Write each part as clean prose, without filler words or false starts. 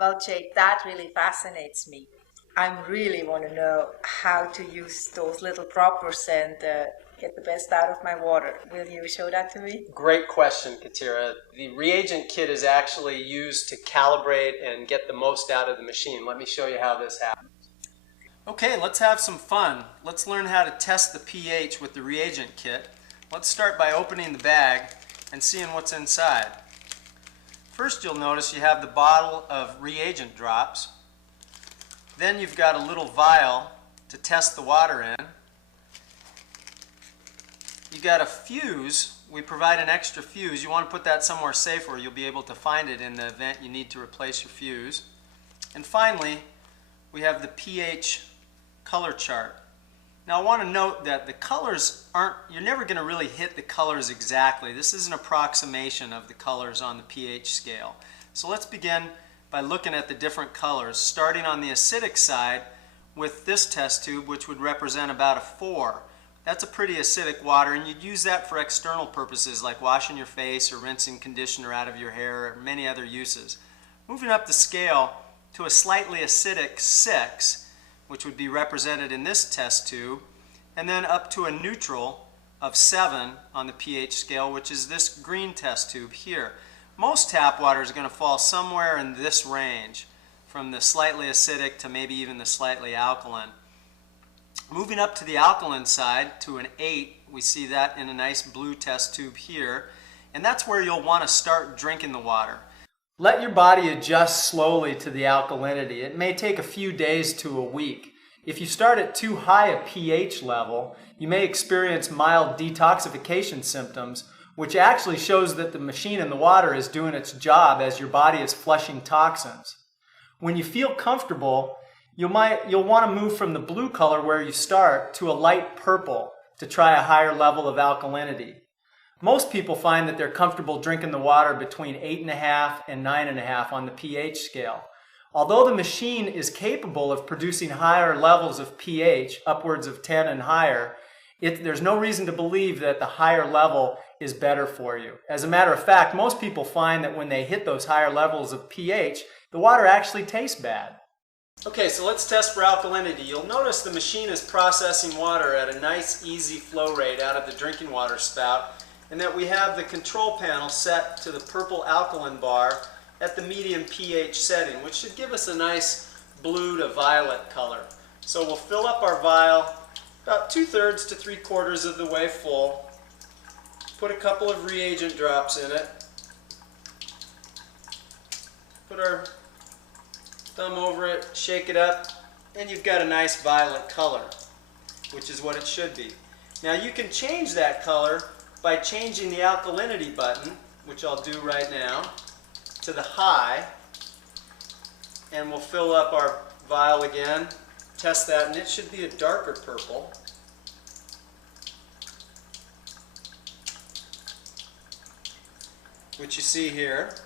Well, Jake, that really fascinates me. I really want to know how to use those little droppers and get the best out of my water. Will you show that to me? Great question, Katira. The reagent kit is actually used to calibrate and get the most out of the machine. Let me show you how this happens. Okay, let's have some fun. Let's learn how to test the pH with the reagent kit. Let's start by opening the bag and seeing what's inside. First, you'll notice you have the bottle of reagent drops. Then you've got a little vial to test the water in. You got a fuse. We provide an extra fuse. You want to put that somewhere safe where you'll be able to find it in the event you need to replace your fuse. And finally, we have the pH color chart. Now I want to note that the colors you're never going to really hit the colors exactly. This is an approximation of the colors on the pH scale. So let's begin by looking at the different colors, starting on the acidic side with this test tube, which would represent about a 4. That's a pretty acidic water, and you'd use that for external purposes like washing your face or rinsing conditioner out of your hair or many other uses. Moving up the scale to a slightly acidic 6, which would be represented in this test tube, and then up to a neutral of 7 on the pH scale, which is this green test tube here. Most tap water is going to fall somewhere in this range, from the slightly acidic to maybe even the slightly alkaline. Moving up to the alkaline side to an 8, we see that in a nice blue test tube here, and that's where you'll want to start drinking the water. Let your body adjust slowly to the alkalinity. It may take a few days to a week. If you start at too high a pH level, you may experience mild detoxification symptoms, which actually shows that the machine in the water is doing its job as your body is flushing toxins. When you feel comfortable, you'll want to move from the blue color where you start to a light purple to try a higher level of alkalinity. Most people find that they're comfortable drinking the water between 8.5 and 9.5 on the pH scale. Although the machine is capable of producing higher levels of pH, upwards of 10 and higher, there's no reason to believe that the higher level is better for you. As a matter of fact, most people find that when they hit those higher levels of pH, the water actually tastes bad. Okay, so let's test for alkalinity. You'll notice the machine is processing water at a nice, easy flow rate out of the drinking water spout, and that we have the control panel set to the purple alkaline bar at the medium pH setting, which should give us a nice blue to violet color. So we'll fill up our vial about 2/3 to 3/4 of the way full. Put a couple of reagent drops in it. Put our thumb over it, shake it up, and you've got a nice violet color, which is what it should be. Now you can change that color by changing the alkalinity button, which I'll do right now, to the high, and we'll fill up our vial again, test that, and it should be a darker purple. Which you see here.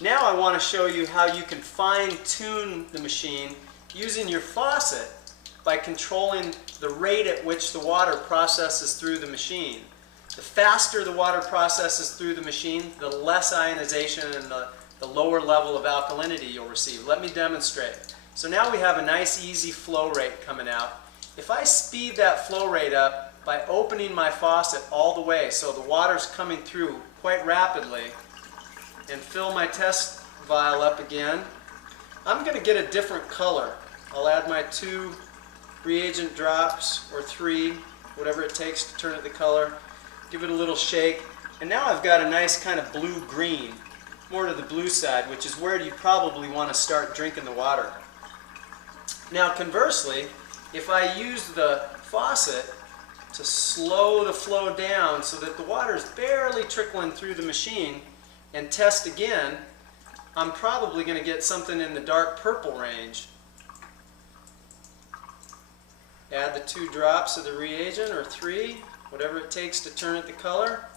Now I want to show you how you can fine-tune the machine using your faucet by controlling the rate at which the water processes through the machine. The faster the water processes through the machine, the less ionization and the lower level of alkalinity you'll receive. Let me demonstrate. So now we have a nice easy flow rate coming out. If I speed that flow rate up by opening my faucet all the way so the water's coming through quite rapidly and fill my test vial up again, I'm going to get a different color. I'll add my 2 reagent drops, or 3, whatever it takes to turn it the color. Give it a little shake, and now I've got a nice kind of blue-green, more to the blue side, which is where you probably want to start drinking the water. Now conversely, if I use the faucet to slow the flow down so that the water is barely trickling through the machine and test again, I'm probably going to get something in the dark purple range. Add the 2 drops of the reagent, or 3, whatever it takes to turn it the color.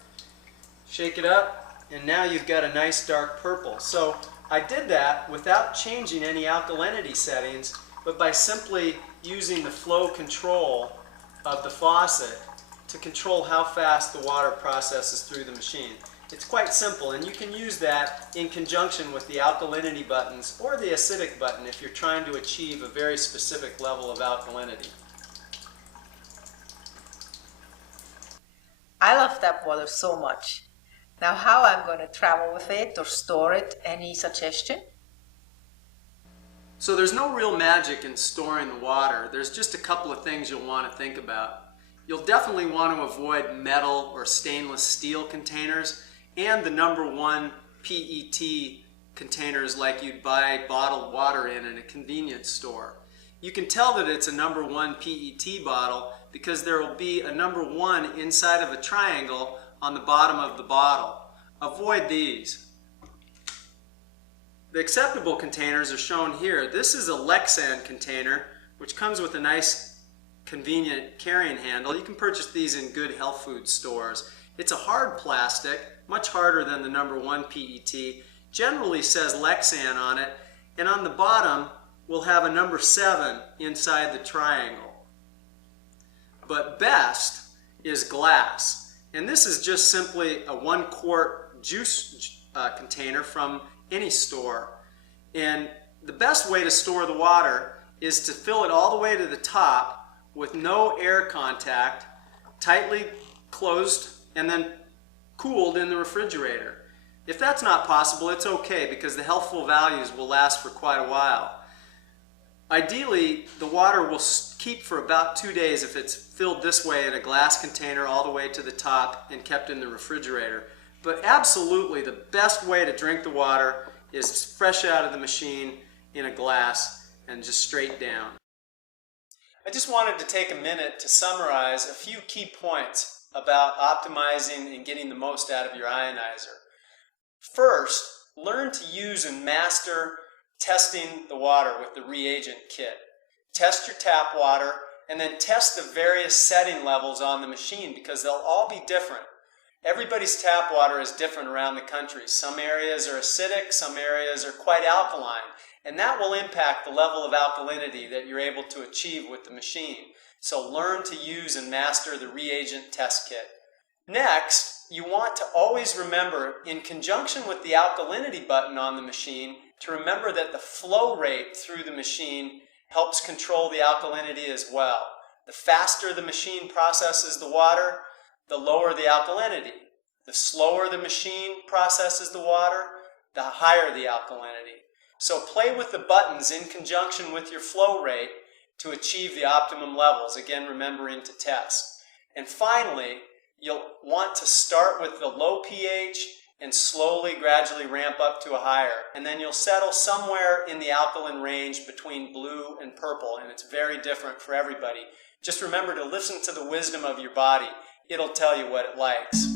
Shake it up, and now you've got a nice dark purple. So I did that without changing any alkalinity settings, but by simply using the flow control of the faucet to control how fast the water processes through the machine. It's quite simple, and you can use that in conjunction with the alkalinity buttons or the acidic button if you're trying to achieve a very specific level of alkalinity. I love tap water so much. Now how I'm going to travel with it or store it, any suggestion? So there's no real magic in storing the water. There's just a couple of things you'll want to think about. You'll definitely want to avoid metal or stainless steel containers and the #1 PET containers like you'd buy bottled water in a convenience store. You can tell that it's a #1 PET bottle because there will be a #1 inside of a triangle on the bottom of the bottle. Avoid these. The acceptable containers are shown here. This is a Lexan container, which comes with a nice convenient carrying handle. You can purchase these in good health food stores. It's a hard plastic, much harder than the #1 PET. Generally says Lexan on it, and on the bottom we'll have a #7 inside the triangle. But best is glass, and this is just simply a 1-quart juice container from any store. And the best way to store the water is to fill it all the way to the top with no air contact, tightly closed, and then cooled in the refrigerator. If that's not possible, it's okay because the healthful values will last for quite a while. Ideally, the water will keep for about 2 days if it's filled this way in a glass container all the way to the top and kept in the refrigerator. But absolutely, the best way to drink the water is fresh out of the machine in a glass and just straight down. I just wanted to take a minute to summarize a few key points about optimizing and getting the most out of your ionizer. First, learn to use and master testing the water with the reagent kit. Test your tap water and then test the various setting levels on the machine because they'll all be different. Everybody's tap water is different around the country. Some areas are acidic, some areas are quite alkaline, and that will impact the level of alkalinity that you're able to achieve with the machine. So learn to use and master the reagent test kit. Next, you want to always remember, in conjunction with the alkalinity button on the machine, to remember that the flow rate through the machine helps control the alkalinity as well. The faster the machine processes the water, the lower the alkalinity. The slower the machine processes the water, the higher the alkalinity. So play with the buttons in conjunction with your flow rate to achieve the optimum levels, again remembering to test. And finally, you'll want to start with the low pH and slowly, gradually ramp up to a higher. And then you'll settle somewhere in the alkaline range between blue and purple, and it's very different for everybody. Just remember to listen to the wisdom of your body. It'll tell you what it likes.